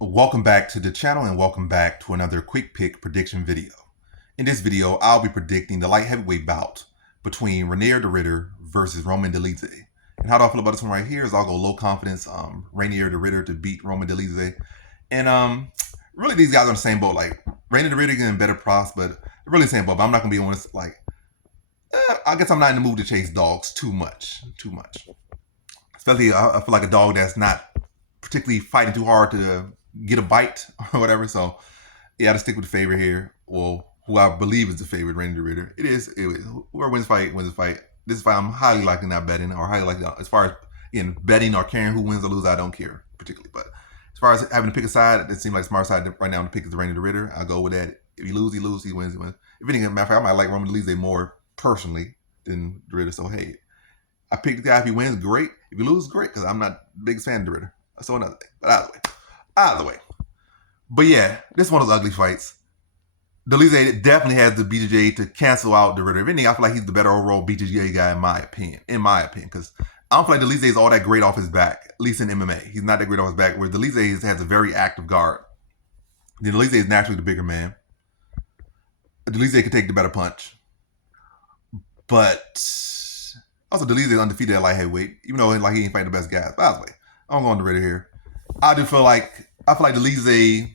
Welcome back to the channel and welcome back to another quick pick prediction video. In this video, I'll be predicting the light heavyweight bout between Reinier the Ritter versus Roman Dolidze. And how do I feel about this one right here is I'll go low confidence Reinier the Ritter to beat Roman Dolidze. And really these guys are on the same boat. Like Reinier the Ritter getting better props, but really the same boat. But I'm not gonna be on this I guess I'm not in the mood to chase dogs too much. Especially I feel like a dog that's not particularly fighting too hard to get a bite or whatever. So yeah, I just stick with the favorite here. Well, who I believe is the favorite, Reinier the Ritter. It is. Whoever wins the fight wins the fight. This fight I'm highly likely not betting, or highly likely as far as betting or caring who wins or loses, I don't care particularly. But as far as having to pick a side, it seems like smart side right now to pick is the Reinier the Ritter. I'll go with that. If he loses, he loses. He wins, he wins. If anything, matter of fact, I might like Roman Dolidze more personally than the Ritter. So hey, I picked the guy. If he wins, great. If he loses, great, because I'm not the biggest fan of the Ritter. So another thing. But either way. But yeah, this is one of those ugly fights. Dolidze definitely has the BJJ to cancel out the Ritter. If anything, I feel like he's the better overall BJJ guy in my opinion. Because I don't feel like Dolidze is all that great off his back, at least in MMA. He's not that great off his back, where Dolidze has a very active guard. Then Dolidze is naturally the bigger man. Dolidze can take the better punch. But also Dolidze is undefeated at light heavyweight, even though like he ain't fighting the best guys. But either way, I'm going to Ritter here. I feel like Dolidze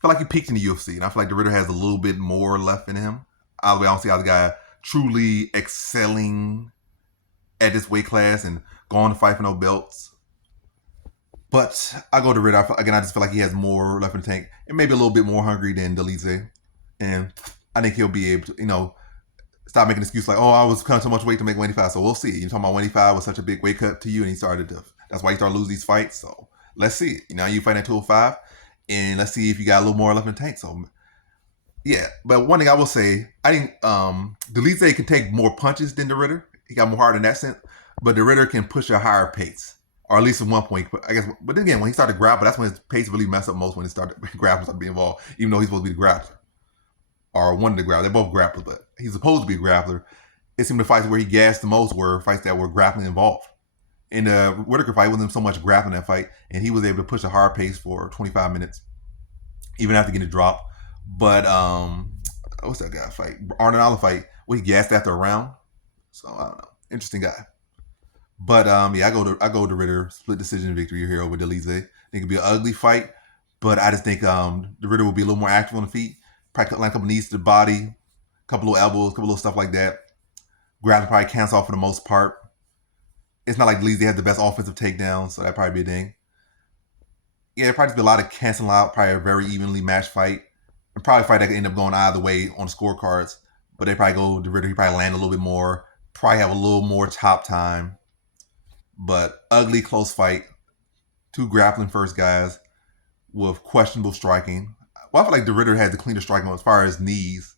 feel like he peaked in the UFC, and I feel like the Ritter has a little bit more left in him. Either way, I don't see how the guy truly excelling at this weight class and going to fight for no belts. But I go to Ritter. Again, I just feel like he has more left in the tank and maybe a little bit more hungry than Dolidze. And I think he'll be able to, stop making an excuse like, oh, I was cutting so much weight to make 185. So we'll see. You're talking about 185 was such a big weight cut to you, and that's why he started losing these fights. So let's see. You fight at 205, and let's see if you got a little more left in the tank. So yeah, but one thing I will say, I think Dolidze can take more punches than the Ritter. He got more heart in that sense, but the Ritter can push a higher pace, or at least at one point. I guess, but then again, when he started to grapple, that's when his pace really messed up most. When he started grappling, started being involved, even though he's supposed to be the grappler or one of the grapplers. They're both grapplers, but he's supposed to be a grappler. It seemed the fights where he gassed the most were fights that were grappling involved. In the Whitaker fight, wasn't so much grappling that fight, and he was able to push a hard pace for 25 minutes, even after getting a drop. But what's that guy fight? Arnold Allen fight, where he gassed after a round. So I don't know. Interesting guy. But yeah, I go to Ritter, split decision victory here over Dolidze. I think it'll be an ugly fight, but I just think the Ritter will be a little more active on the feet. Probably like a couple knees to the body, a couple of elbows, a couple of stuff like that. Grappling probably cancel off for the most part. It's not like Dolidze has the best offensive takedowns, so that'd probably be a thing. Yeah, it'd probably be a lot of canceling out, probably a very evenly matched fight. And probably a fight that could end up going either way on scorecards. But they probably go the Ritter, he probably land a little bit more, probably have a little more top time. But ugly, close fight. Two grappling first guys with questionable striking. Well, I feel like the Ritter has the cleaner striking as far as knees.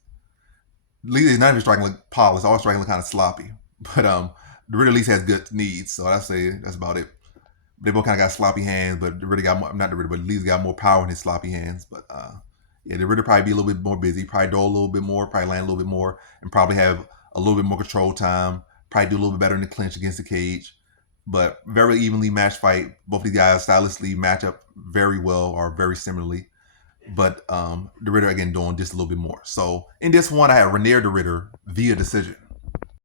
Dolidze is not even striking like polished, always striking like kind of sloppy. But the Ritter at least has good knees, so I'd say that's about it. They both kind of got sloppy hands, but the Ritter got more, not the Ritter, but Dolidze got more power in his sloppy hands. But yeah, the Ritter probably be a little bit more busy, probably do a little bit more, probably land a little bit more, and probably have a little bit more control time. Probably do a little bit better in the clinch against the cage. But very evenly matched fight. Both these guys stylistically match up very well or very similarly. But the Ritter, again, doing just a little bit more. So in this one, I have Reinier the Ritter via decision.